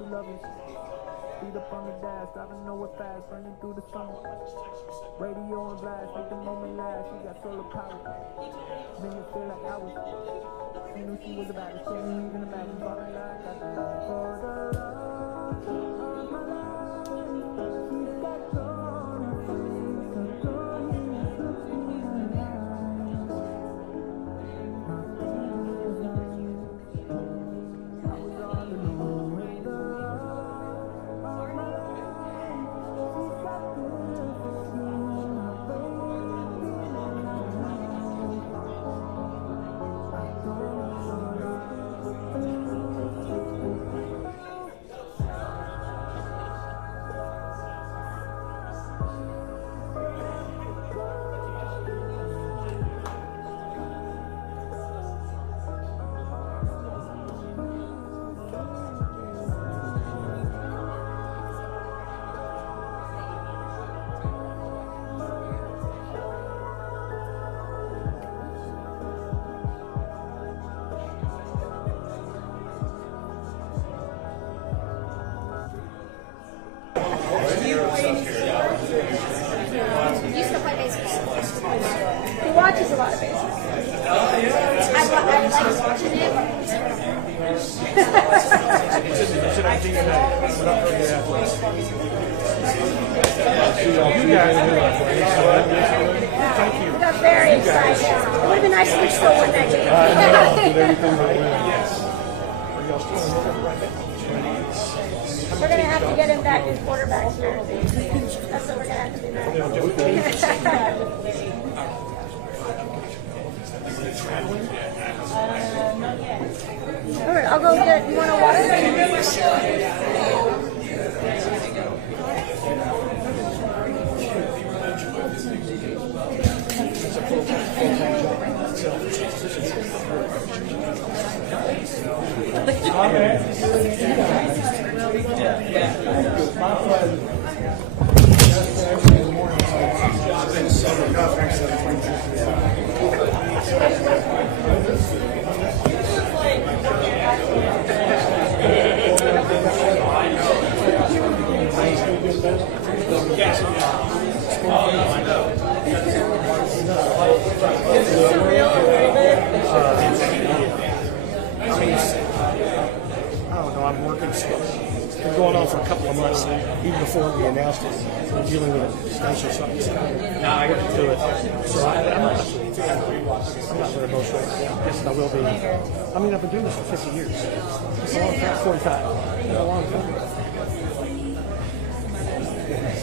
true lovers. Speed up on the dash, driving nowhere fast, running through the summer. Radio on blast, make the moment last. She got solar power. Minutes feel like hours. She knew she was about it. She ain't even imagine. Falling like I got for the love of my life. She's got joy in her face, her joy in her looks in her eyes. My feelings was lying. I was all alone with the love of my life. She's got beautiful skin, her baby in her eyes. I don't know life. Used to play baseball. He watches a lot of baseball. I like watching it. Thank you. We got very excited. It would have been nice if we still won that game. We're going to have to get him back in quarterback jersey. That's what we're going to have to do now. All right, I'll go get, you want a I'm working. It's been going on for a couple of months, even before we announced it. We're dealing with a station or something. Now I got to do it. So I'm not very emotional. Yes, I will be. I mean, I've been doing this for 50 years. It's a long time. 45. It's a long time.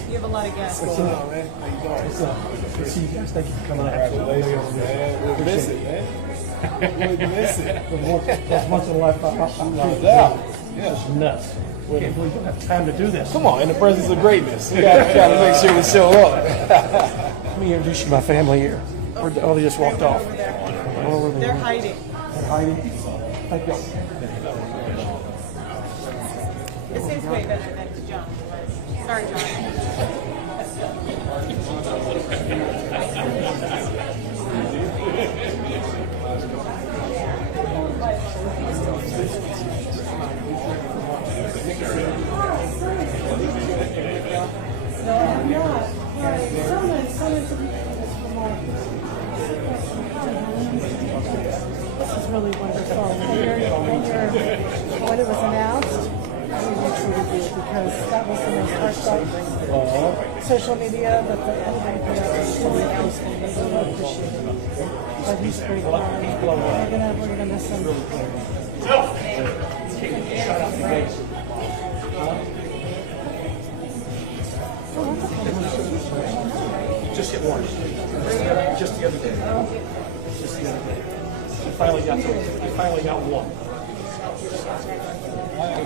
You have a lot of guests. What's up, man? How you doing? What's up? Good to see you guys. Thank you for coming out. Congratulations, man. We'll miss it, man. We'll miss it. That's once in a lifetime. No doubt. Yeah. It's nuts. We don't have time to do this. Come on, in the presence of greatness. We got to make sure we show up. Let me introduce you to my family here. Oh, they just walked off. They're hiding. They're hiding. Thank you. This is way better than John. Sorry, John. No, I'm not. This is really wonderful. When it was announced, I really treated you because that was the most heartfelt social media that anybody put out. It's really peaceful. We really appreciate it. But he's a great guy. We're gonna miss him. Just hit one. Just the other day. Just the other day. He finally got one.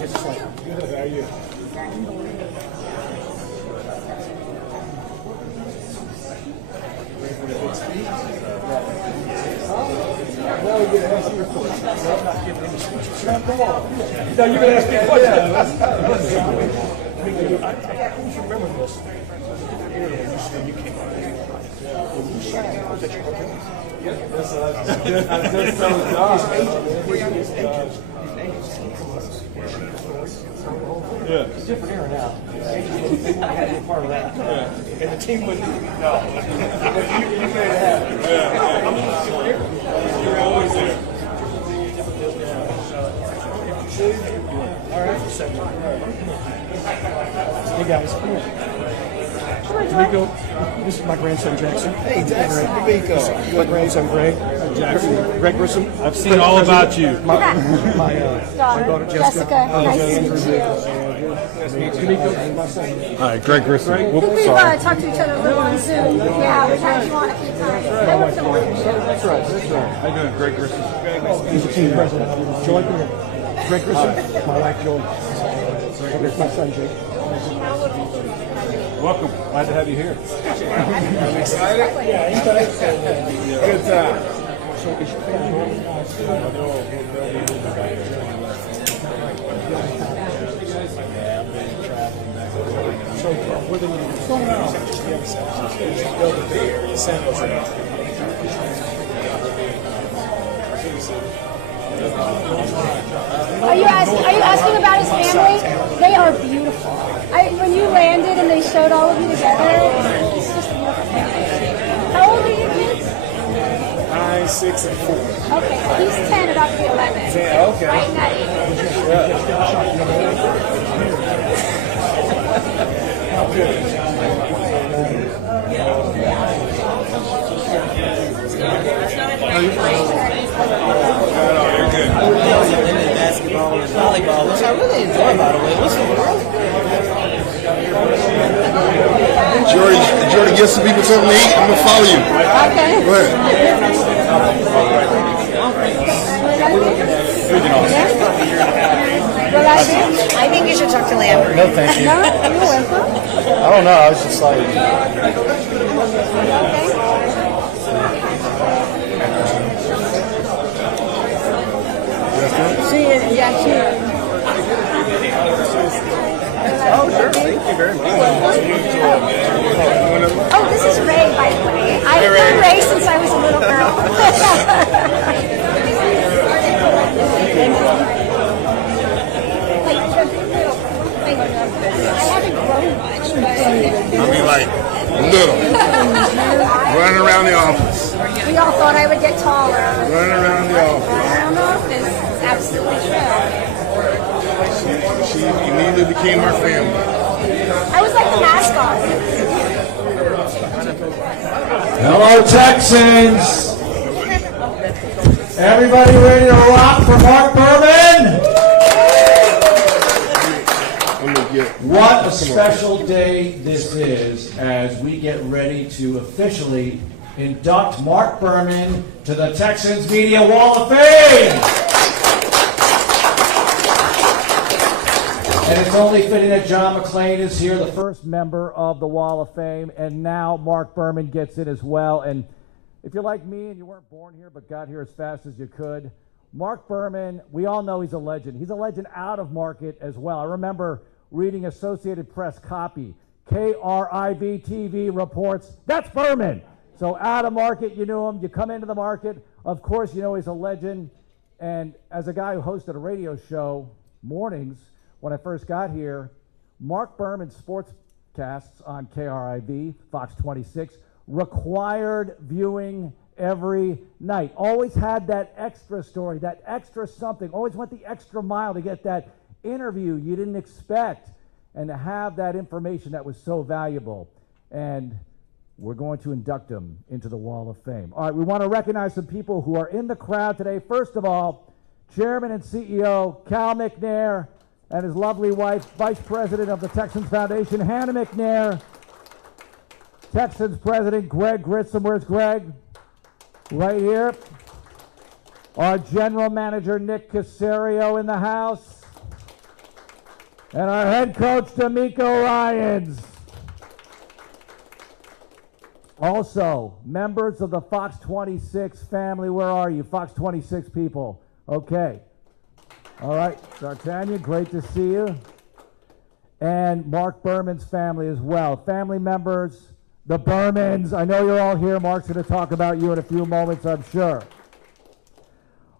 It's just like, Good, how are you? Now we get to ask you a question. I'm not giving any speeches. Come on. No, you're going to ask me a question. I who's remembering this? You came out. Was that your hotel? I just told John. It's a different era now. They won't have any part of that. And the team wouldn't. No. But you made it happen. I'm in the superhero. You're always there. All right. Hey guys, come here. D'Amico, this is my grandson Jackson. Hey Jackson, D'Amico. My grandson Greg. Jackson. Greg Grissom. I've seen all about you. My daughter Jessica. Nice to meet you. D'Amico, my son. Hi, Greg Grissom. Whoops, We've sorry. talked to each other a little on Zoom. Yeah, we've had you on a few times. I work the morning show. That's right. How you doing, Greg Grissom? He's the team president. Joy, come here. Greg Grissom, my wife Joy. Here's my son Jake. Welcome. Glad to have you here. I'm excited. Yeah, excited. Good time. So is your family home? So what's going on? Over there in San Jose. Are you asking about his family? They are beautiful. When you landed and they showed all of you together, it's just a beautiful family. How old are your kids? 9, 6, and 4. Okay, he's 10, about to be 11. 10, okay. Right in that age. You're good. Basketball and volleyball, which I really enjoy, by the way. What's the world? Did you already get some people something to eat? I'm going to follow you. Okay. Go ahead. Well, I think you should talk to Lambert. No, thank you. No, you're welcome. I don't know. I was just like... She is, yeah, she is. Oh, sure. Thank you very much. Oh, this is Ray, by the way. I've known Ray since I was a little girl. I haven't grown much, but... I mean, like, little. Running around the office. We all thought I would get taller. Running around the office. Around the office. It's absolutely true. She immediately became our family. I was like the mascot. Hello, Texans! Everybody ready to rock for Mark Berman? What a special day this is as we get ready to officially induct Mark Berman to the Texans Media Wall of Fame! And it's only fitting that John McClain is here, the first member of the Wall of Fame, and now Mark Berman gets in as well. And if you're like me and you weren't born here but got here as fast as you could, Mark Berman, we all know he's a legend. He's a legend out of market as well. I remember reading Associated Press copy. KRIV TV reports, that's Berman. So out of market, you knew him. You come into the market, of course, you know he's a legend. And as a guy who hosted a radio show mornings, when I first got here, Mark Berman's sportscasts on KRIV, Fox 26, required viewing every night. Always had that extra story, that extra something. Always went the extra mile to get that interview you didn't expect and to have that information that was so valuable. And we're going to induct him into the Wall of Fame. All right, we want to recognize some people who are in the crowd today. First of all, Chairman and CEO Cal McNair, and his lovely wife, Vice President of the Texans Foundation, Hannah McNair. Texans President Greg Grissom. Where's Greg? Right here. Our General Manager, Nick Casario, in the house. And our head coach, D'Amico Ryans. Also, members of the Fox 26 family. Where are you? Fox 26 people. Okay. All right, D'Artagnan, great to see you. And Mark Berman's family as well. Family members, the Bermans. I know you're all here. Mark's going to talk about you in a few moments, I'm sure.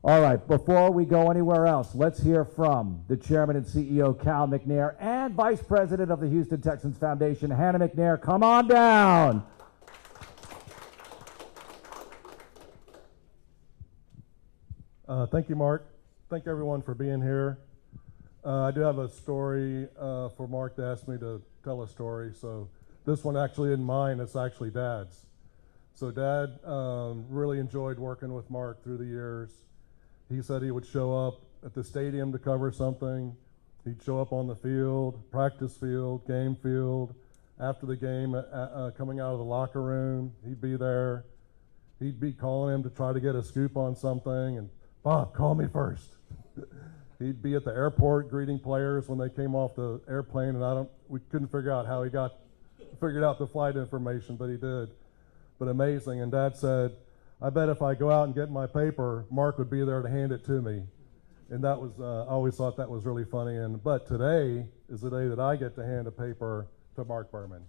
All right, before we go anywhere else, let's hear from the chairman and CEO, Cal McNair, and vice president of the Houston Texans Foundation, Hannah McNair. Come on down. Thank you, Mark. Thank everyone for being here. I do have a story for Mark to ask me to tell a story. So this one actually isn't mine, it's actually Dad's. So Dad really enjoyed working with Mark through the years. He said he would show up at the stadium to cover something. He'd show up on the field, practice field, game field. After the game, coming out of the locker room, he'd be there. He'd be calling him to try to get a scoop on something, and Bob, call me first. He'd be at the airport greeting players when they came off the airplane, and we couldn't figure out how he figured out the flight information, but he did. But amazing. And Dad said, I bet if I go out and get my paper, Mark would be there to hand it to me. And that was, I always thought that was really funny. But today is the day that I get to hand a paper to Mark Berman.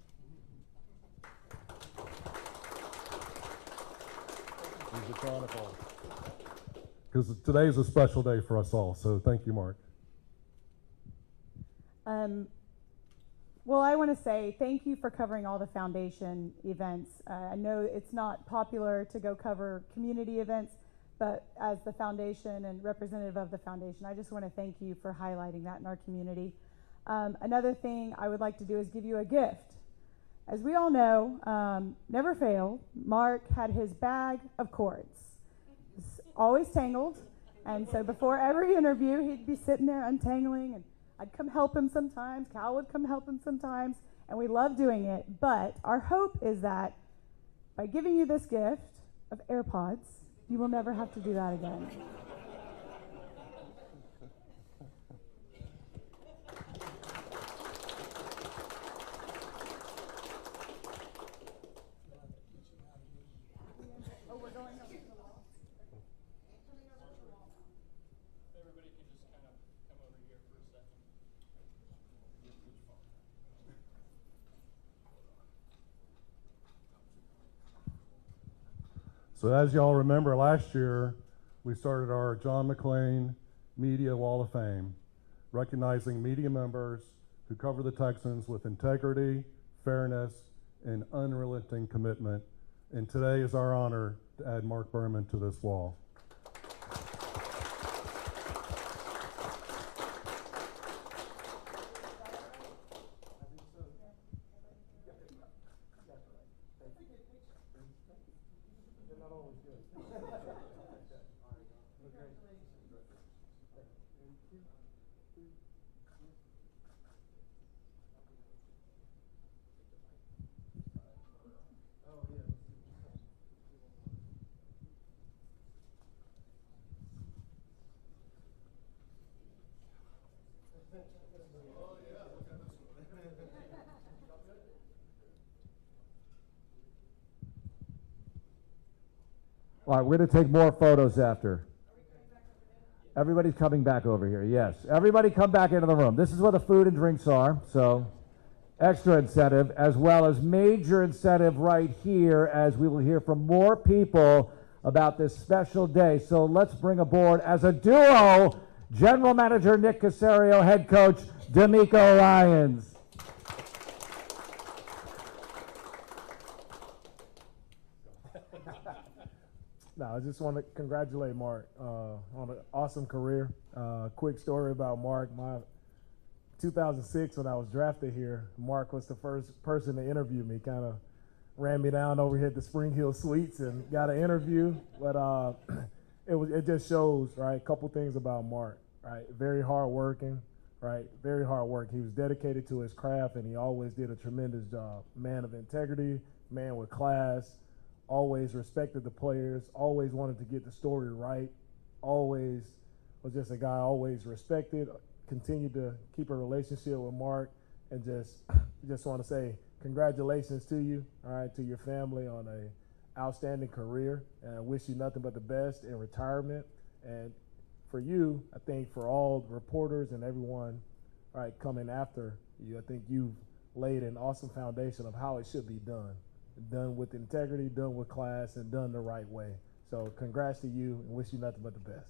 He's a chronicle. Because today's a special day for us all. So thank you, Mark. Well, I want to say thank you for covering all the foundation events. I know it's not popular to go cover community events, but as the foundation and representative of the foundation, I just want to thank you for highlighting that in our community. Another thing I would like to do is give you a gift. As we all know, never fail, Mark had his bag of cords. It's always tangled, and so before every interview, he'd be sitting there untangling, and I'd come help him sometimes, Cal would come help him sometimes, and we love doing it. But our hope is that by giving you this gift of AirPods, you will never have to do that again. Oh, we're going over to the wall. Everybody can just kind of come over here for a second. So as y'all remember, last year we started our John McClain Media Wall of Fame, recognizing media members who cover the Texans with integrity, fairness, and unrelenting commitment. And today is our honor to add Mark Berman to this wall. All right, we're going to take more photos after. Everybody's coming back over here, yes. Everybody come back into the room. This is where the food and drinks are, so extra incentive, as well as major incentive right here, as we will hear from more people about this special day. So let's bring aboard as a duo, General Manager Nick Casario, Head Coach D'Amico Ryans. No, I just want to congratulate Mark on an awesome career. Quick story about Mark. My 2006, when I was drafted here, Mark was the first person to interview me. Kind of ran me down over here at the Spring Hill Suites and got an interview. But it just shows, right, a couple things about Mark. Right, very hardworking. Right, very hard work. He was dedicated to his craft, and he always did a tremendous job. Man of integrity, man with class. Always respected the players, always wanted to get the story right, always was just a guy always respected, continued to keep a relationship with Mark, and just want to say congratulations to you, all right, to your family on a outstanding career, and I wish you nothing but the best in retirement. And for you, I think for all the reporters and everyone, all right, coming after you, I think you've laid an awesome foundation of how it should be done. Done with integrity, done with class, and done the right way. So congrats to you, and wish you nothing but the best.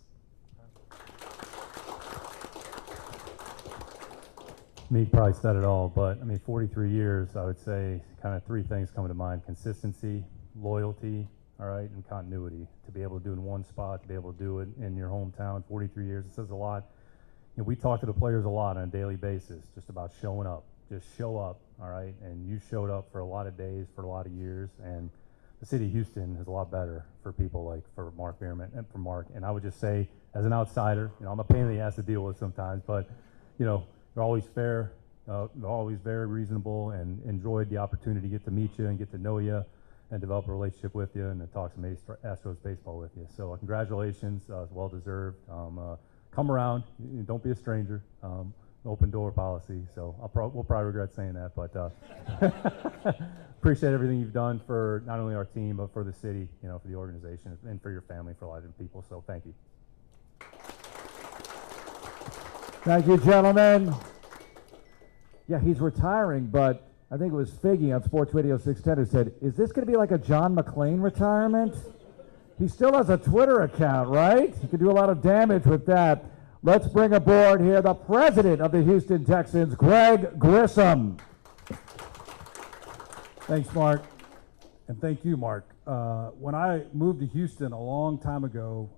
Meek probably said it all, but I mean, 43 years, I would say kind of three things come to mind: consistency, loyalty, all right, and continuity. To be able to do it in one spot, to be able to do it in your hometown, 43 years, it says a lot. You know, we talk to the players a lot on a daily basis, just about showing up. Just show up, all right? And you showed up for a lot of days, for a lot of years, and the city of Houston is a lot better for people like for Mark Berman and for Mark. And I would just say, as an outsider, you know, I'm a pain in the ass to deal with sometimes, but, you know, they're always fair, they're always very reasonable, and enjoyed the opportunity to get to meet you and get to know you and develop a relationship with you and to talk some Astros baseball with you. So congratulations, it's well deserved. Come around, don't be a stranger. Open door policy, so we'll probably regret saying that, but appreciate everything you've done for not only our team, but for the city, you know, for the organization, and for your family, for a lot of people, so thank you. Thank you, gentlemen. Yeah, he's retiring, but I think it was Figgy on Sports Radio 610 who said, is this going to be like a John McClane retirement? He still has a Twitter account, right? He could do a lot of damage with that. Let's bring aboard here the president of the Houston Texans, Greg Grissom. Thanks, Mark. And thank you, Mark. When I moved to Houston a long time ago,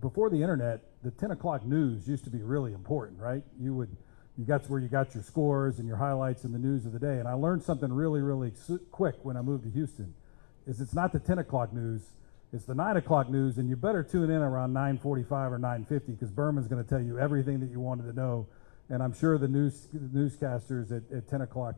before the internet, the 10 o'clock news used to be really important, right? You got where you got your scores and your highlights and the news of the day. And I learned something really, really quick when I moved to Houston, is it's not the 10 o'clock news, it's the 9 o'clock news, and you better tune in around 9:45 or 9:50 because Berman's going to tell you everything that you wanted to know. And I'm sure the newscasters at 10 o'clock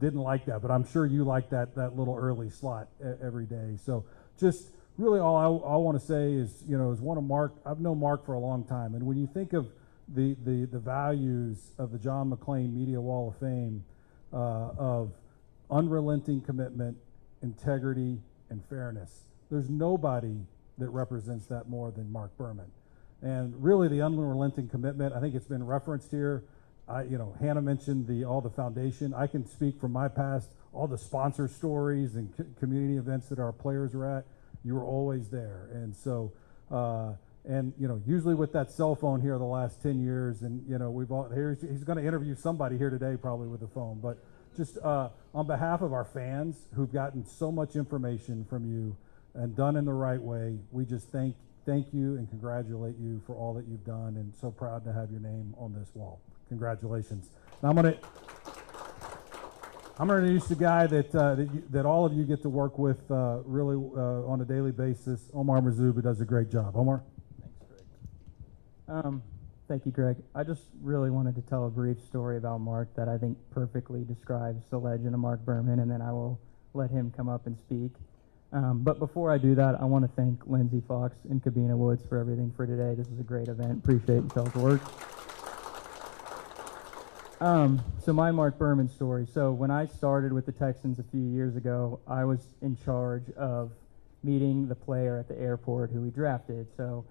didn't like that, but I'm sure you like that little early slot every day. So just really all I want to say is, you know, as one of Mark, I've known Mark for a long time, and when you think of the values of the John McClane Media Wall of Fame of unrelenting commitment, integrity, and fairness, there's nobody that represents that more than Mark Berman. And really the unrelenting commitment, I think it's been referenced here. Hannah mentioned all the foundation. I can speak from my past, all the sponsor stories and community events that our players were at. You were always there. And so, usually with that cell phone here the last 10 years, and he's going to interview somebody here today probably with a phone, but just on behalf of our fans who've gotten so much information from you and done in the right way, we just thank you and congratulate you for all that you've done, and so proud to have your name on this wall. Congratulations. Now I'm going to introduce the guy that all of you get to work with really on a daily basis. Omar Mazoub does a great job. Omar. Thanks, Greg. Thank you, Greg. I just really wanted to tell a brief story about Mark that I think perfectly describes the legend of Mark Berman, and then I will let him come up and speak. But before I do that, I want to thank Lindsey Fox and Cabina Woods for everything for today. This is a great event. Appreciate y'all's work. So my Mark Berman story. So when I started with the Texans a few years ago, I was in charge of meeting the player at the airport who we drafted. So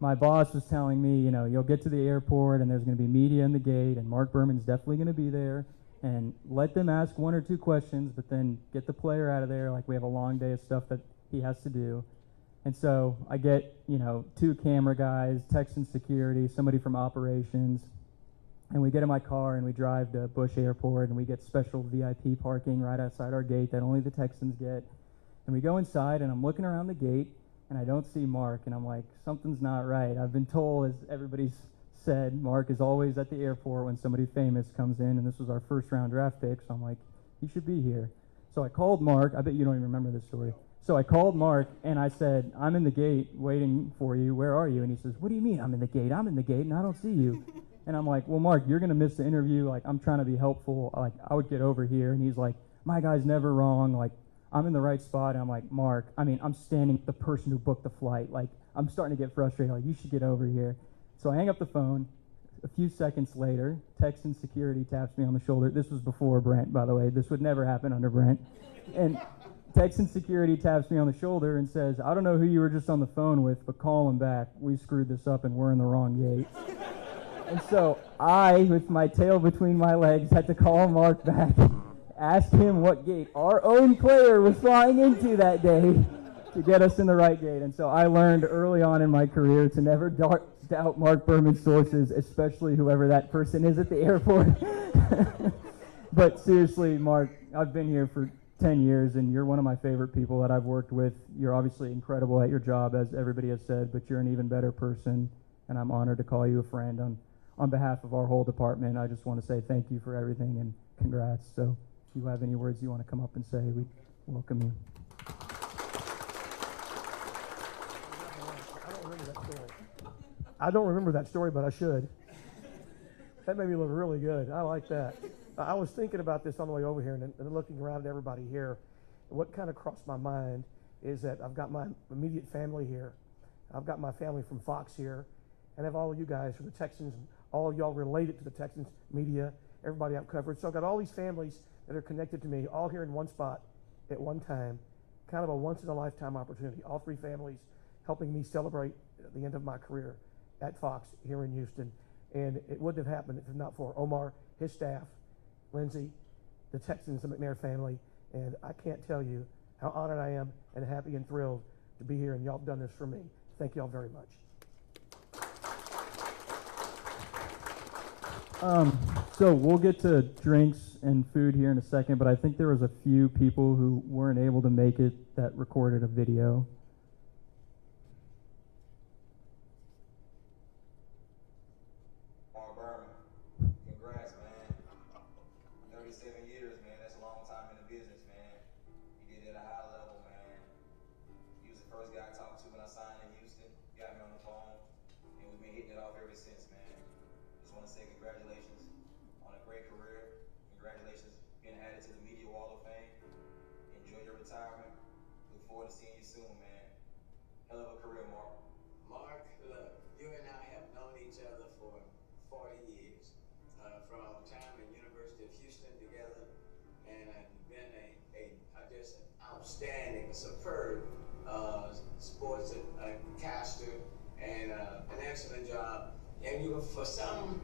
my boss was telling me, you'll get to the airport and there's going to be media in the gate, and Mark Berman's definitely going to be there. And let them ask one or two questions, but then get the player out of there. Like, we have a long day of stuff that he has to do. And so I get, 2 camera guys, Texan security, somebody from operations, and we get in my car and we drive to Bush Airport, and we get special VIP parking right outside our gate that only the Texans get. And we go inside, and I'm looking around the gate, and I don't see Mark, and I'm like, something's not right. I've been told, as everybody's said, Mark is always at the airport when somebody famous comes in, and this was our first-round draft pick, so I'm like, he should be here. So I called Mark. I bet you don't even remember this story. So I called Mark, and I said, I'm in the gate waiting for you. Where are you? And he says, what do you mean I'm in the gate? I'm in the gate, and I don't see you. And I'm like, well, Mark, you're going to miss the interview. Like, I'm trying to be helpful. Like, I would get over here. And he's like, my guy's never wrong. Like, I'm in the right spot. And I'm like, Mark, I'm standing with the person who booked the flight. Like, I'm starting to get frustrated. Like, you should get over here. So I hang up the phone. A few seconds later, Texan security taps me on the shoulder. This was before Brent, by the way. This would never happen under Brent. And Texan security taps me on the shoulder and says, I don't know who you were just on the phone with, but call him back. We screwed this up and we're in the wrong gate. And so I, with my tail between my legs, had to call Mark back, ask him what gate our own player was flying into that day to get us in the right gate. And so I learned early on in my career to never doubt Mark Berman's sources, especially whoever that person is at the airport. But seriously, Mark, I've been here for 10 years, and you're one of my favorite people that I've worked with. You're obviously incredible at your job, as everybody has said, but you're an even better person, and I'm honored to call you a friend. On behalf of our whole department, I just want to say thank you for everything and congrats. So if you have any words you want to come up and say, we welcome you. I don't remember that story, but I should. That made me look really good. I like that. I was thinking about this on the way over here and looking around at everybody here. What kind of crossed my mind is that I've got my immediate family here. I've got my family from Fox here, and I have all of you guys from the Texans, all of y'all related to the Texans media, everybody I've covered. So I've got all these families that are connected to me, all here in one spot at one time, kind of a once-in-a-lifetime opportunity. All three families helping me celebrate the end of my career at Fox here in Houston. And it wouldn't have happened if not for Omar, his staff, Lindsay, the Texans, the McNair family, and I can't tell you how honored I am and happy and thrilled to be here, and y'all have done this for me. Thank y'all very much. So we'll get to drinks and food here in a second, but I think there was a few people who weren't able to make it that recorded a video. Mark Berman, congrats, man. 37 years, man. That's a long time in the business, man. You did it at a high level, man. You was the first guy I talked to when I signed in Houston. Got me on the phone, and we've been hitting it off ever since, man. Just want to say congratulations on a great career. Congratulations being added to the Media Wall of Fame. Enjoy your retirement. Look forward to seeing you soon, man. Hell of a career, Mark. Mark, look, you and I have known each other for 40 years, from time at University of Houston together, and been just an outstanding, superb sports caster, and an excellent job. And you, for some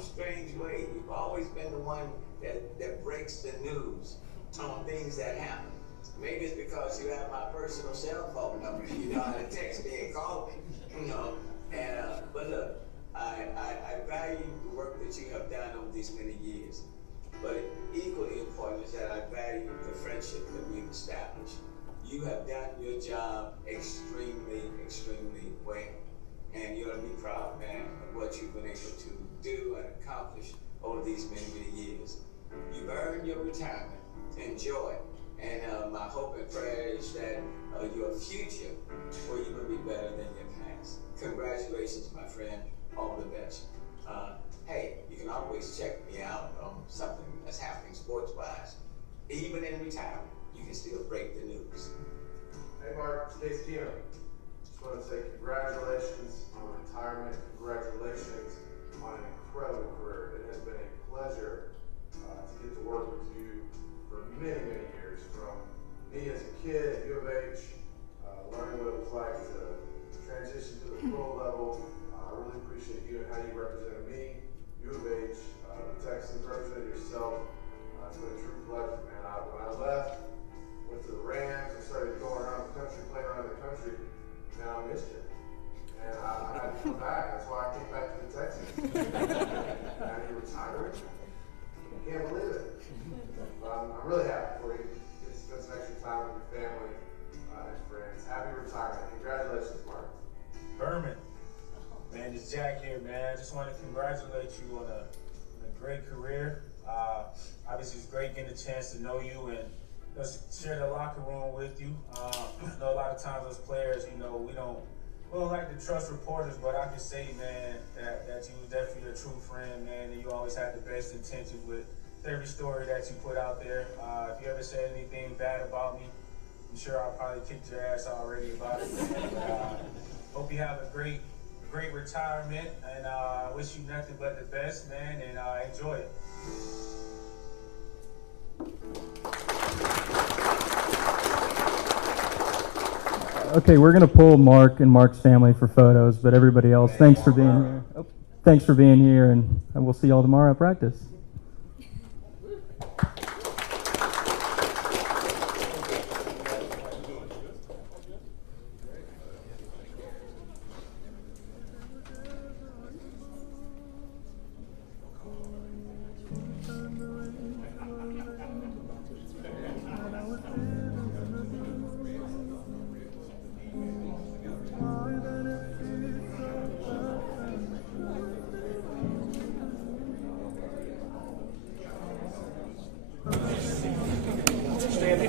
strange way, you've always been the one that breaks the news on things that happen. Maybe it's because you have my personal cell phone number. You know how to text me and call me, you know. And but look, I value the work that you have done over these many years. But equally important is that I value the friendship that we've established. You have done your job extremely, extremely well. And you ought to be proud, man, of what you've been able to do and accomplish over these many, many years. You've earned your retirement. Enjoy it. And my hope and prayer is that your future will even be better than your past. Congratulations, my friend. All the best. Hey, you can always check me out on something that's happening sports-wise. Even in retirement, you can still break the news. Hey, Mark, it's Dave. Just want to say congratulations on retirement. Congratulations on an incredible career. It has been a pleasure to get to work with you for many, many years. From me as a kid at U of H, learning what it was like to transition to the pro level. I really appreciate you and how you represented me, U of H, the Texans, represented yourself. It's been a true pleasure, man. When I left, went to the Rams and started going around the country, playing around the country, man, I missed it. And I had to come back. That's why I came back to the Texans. Now you're retiring. I can't believe it. But I'm really happy for you. Get to spend some extra time with your family and friends. Happy retirement. Congratulations, Mark. Berman. Man, it's Jack here, man. I just want to congratulate you on a great career. Obviously, it's great getting a chance to know you and just share the locker room with you. I know a lot of times as players, you know, we don't like to trust reporters, but I can say, man, that you was definitely a true friend, man, and you always had the best intentions with every story that you put out there. If you ever said anything bad about me, I'm sure I'll probably kicked your ass already about it. But, hope you have a great retirement, and I wish you nothing but the best, man, and enjoy it. Okay, we're gonna pull Mark and Mark's family for photos, but everybody else, thanks for being here. Oh, thanks for being here, and we'll see y'all tomorrow at practice.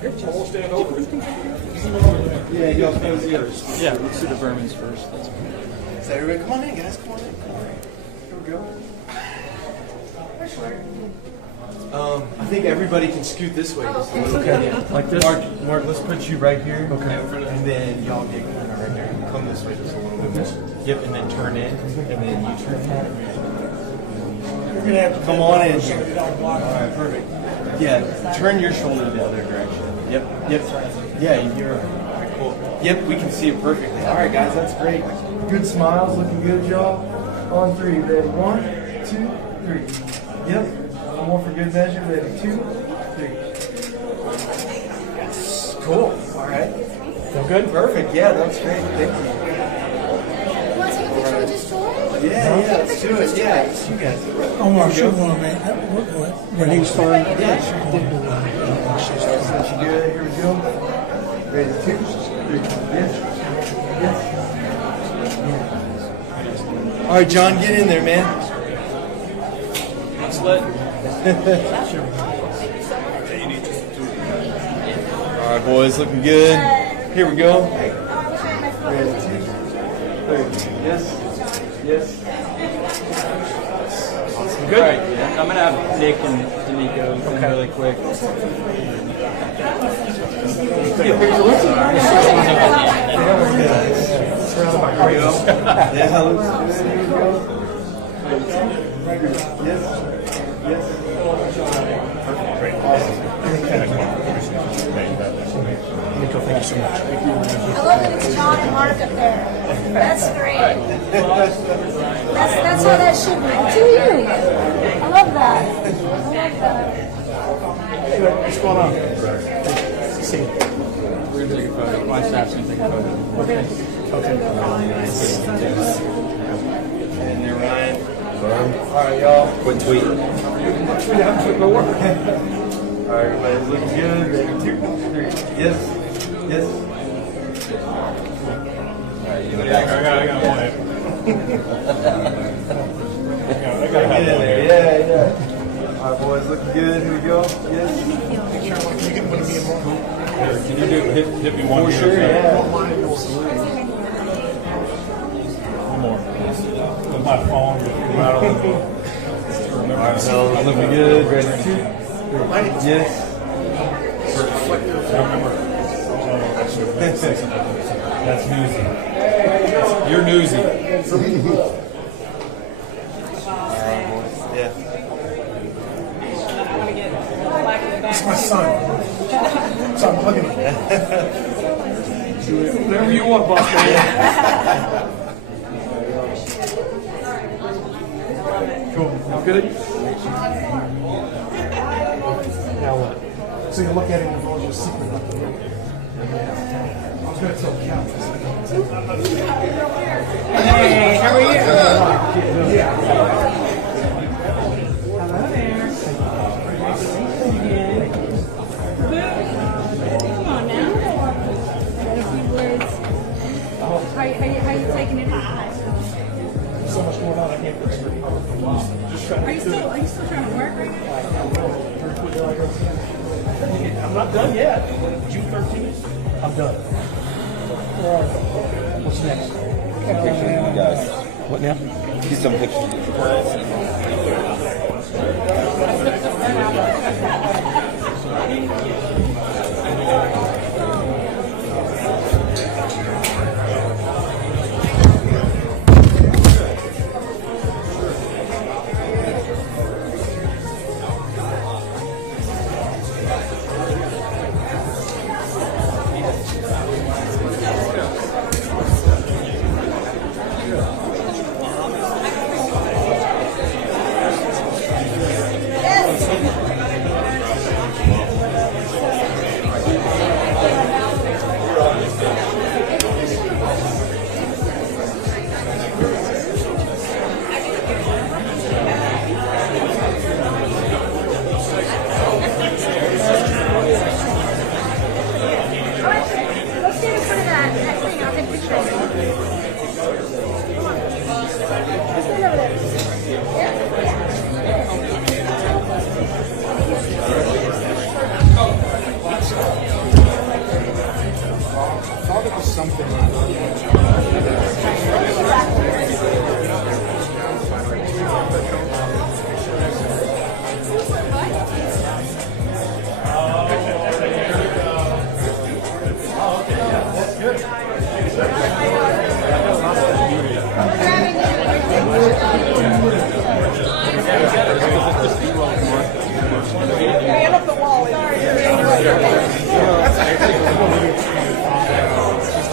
Almost stand over it. Yeah, y'all close yours. Yeah, let's do the Bermans first. That's So everybody, come on in, guys. Come on in. Here we go. I think everybody can scoot this way. Just a little bit. Like this? Mark, let's put you right here. Okay. And then y'all get kind of right there. Come this way just a little bit. Yep, and then turn in. And then you turn in. You're going to have to come on in here. All right, perfect. Yeah, turn your shoulder the other direction. Yep. Yeah, you're cool. Yep, we can see it perfectly. All right, guys, that's great. Good smiles, looking good, y'all. On three, ready? 1, 2, 3. Yep. One more for good measure. Ready? 2, 3. Yes. Cool. All right. Feel good? Perfect. Yeah, that's great. Thank you. Want to take a picture with just Troy? Yeah, let's do it. Yeah, it's you guys. Oh, Mark, sure, man. When he started, Yeah, sure. That's good. Here we go. Ready? 2, 3. Yes. All right, John, get in there, man. Let's let. All right, boys, looking good. Here we go. Ready? 2, 3. Yes. Good. All right, I'm going to have Nick and D'Amico come really quick. Thank you so much. I love that it's John and Mark up there. That's great. That's how that should be. To you. I love that. What's going on? See. We're going to take a photo. My staff's going to take a photo. Okay. And there, Ryan. All right, y'all. Quit tweeting. No work. All right, everybody's looking good. Ready? 2, 3. Yes. I got one. I got get in there. Yeah. All right, boys, looking good. Here we go. Yes. Can you hit me one? For sure, yeah. One more. With my phone, rattle. All right, fellas, looking good. Ready? 2, 3. Yes. That's newsy. You're newsy. Yeah. It's my son. So I'm hugging him. Whatever you want, boss man. Cool. Good? Now what? So you look at it and divulge your secret. I was going to tell Cal. Hey, how are you? Yeah. Come on now. A few words. How you taking it? So much going on. I can't just Are you still trying to work right now? I'm not done yet. June 13th, I'm done. What's next? Pictures of you guys. What now? Get some pictures of you.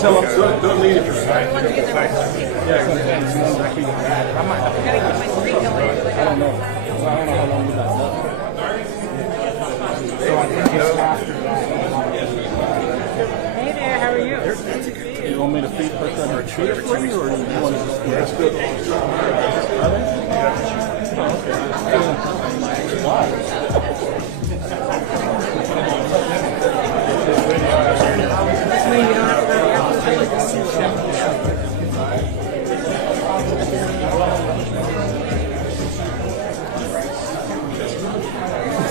tell them, don't need it for tonight. I might have to get my screen going. I don't know. Well, I don't know how long we got left. So I think it's after that. Hey there, how are you? You want me to feed put that on a tree for you, or do you want to just do it? Are they? Oh, okay. Why? This way you don't have to go to the airport.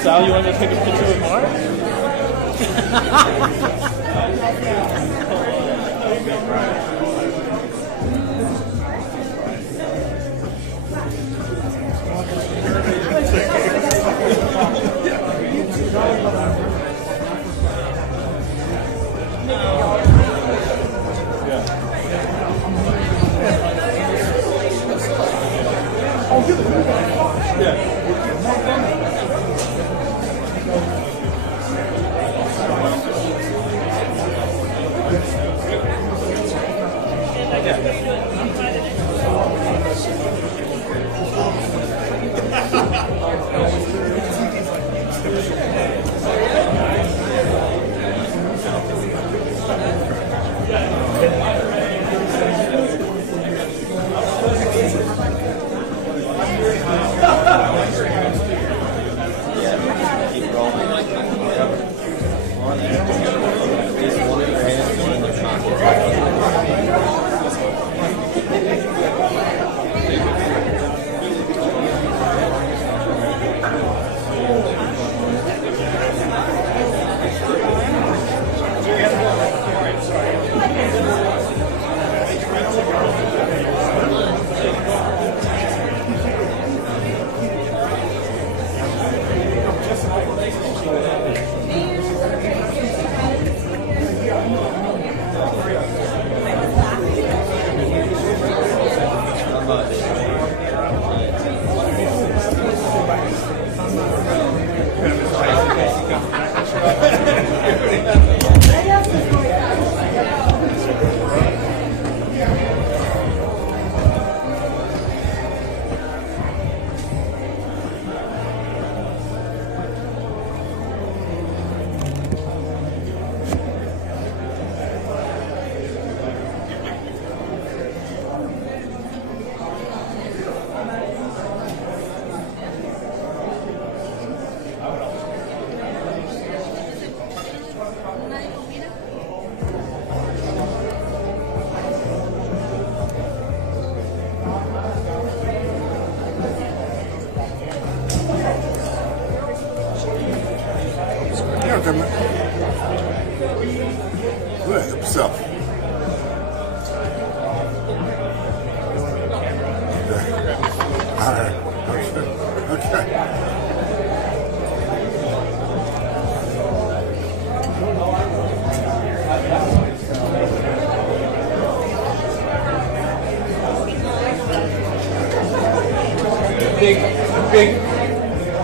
Sal, you want me to take a picture with Mark?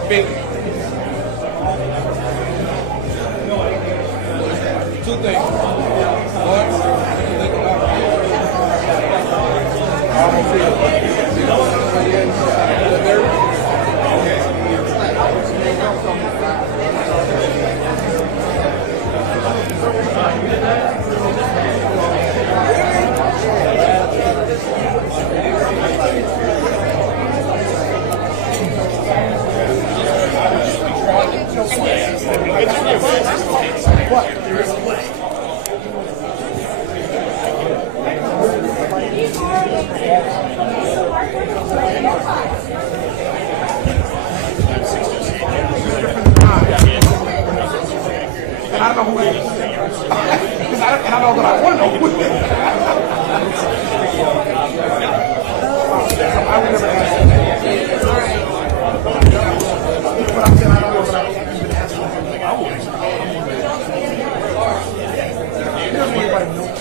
Big. Two things. One, think And I don't know who it is. And I know that I want to know who it is. I would never ask that. But I'm saying I don't know that I even ask something. I always everybody knows.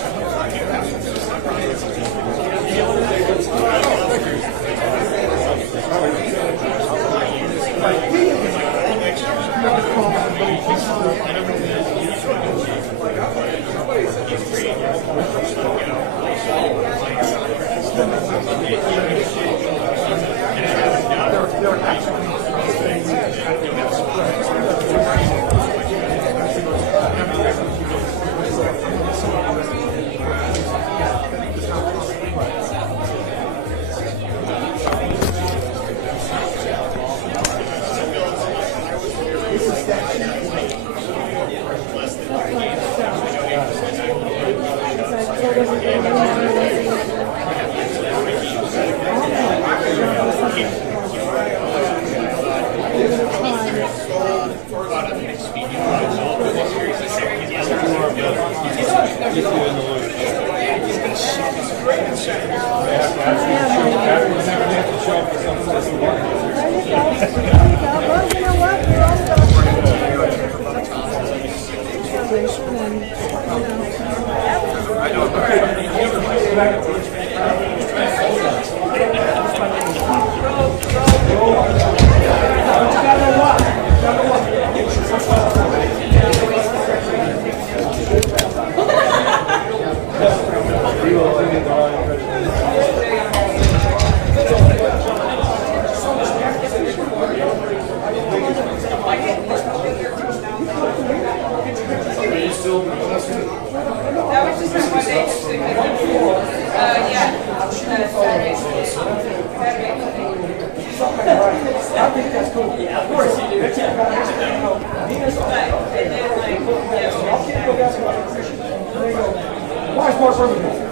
Why is Mark Berman?